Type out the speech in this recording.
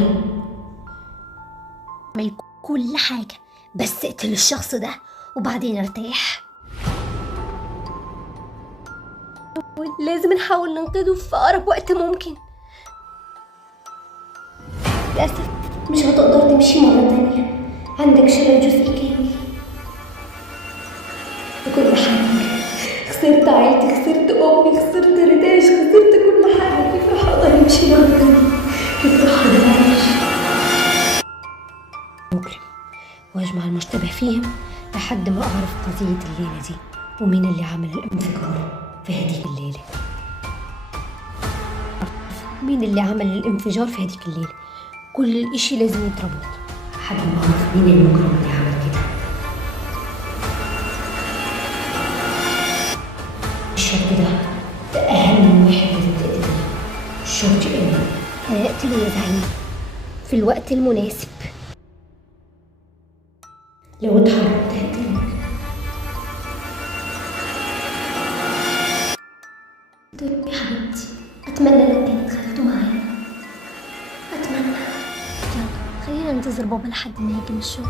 زعيم. اعمل كل حاجة بس اقتل الشخص ده وبعدين ارتاح. لازم نحاول ننقذه في أقرب وقت ممكن. للأسف مش هتقدر تمشي مرة تانية، عندك شلل جزئي كامل في كل حاجة. خسرت عيلتي، خسرت أمي، خسرت ريتاش، خسرت كل حاجة. كيف راح أقدر أمشي مرة تانية؟ كيف راح أقدر أعيش؟ مجرم وأجمع المشتبه فيهم لحد ما أعرف قضية الليلة دي ومين اللي عمل الانفجار في هذه الليلة. مين اللي عمل الانفجار في هذيك الليلة؟ كل الاشي لازم يتربط لحد ما اعرف مين المجرم اللي عمل كده. الشاب ده اهم واحد لازم تقتله. الشرطي انا هقتله يا زعيم في الوقت المناسب. لو اتحركت هقتلك. طيب يا حبيبتي، اتمنى لو كانوا دخلتوا معايا. اتمنى. يلا خلينا ننتظر بابا لحد ما يجي من الشغل.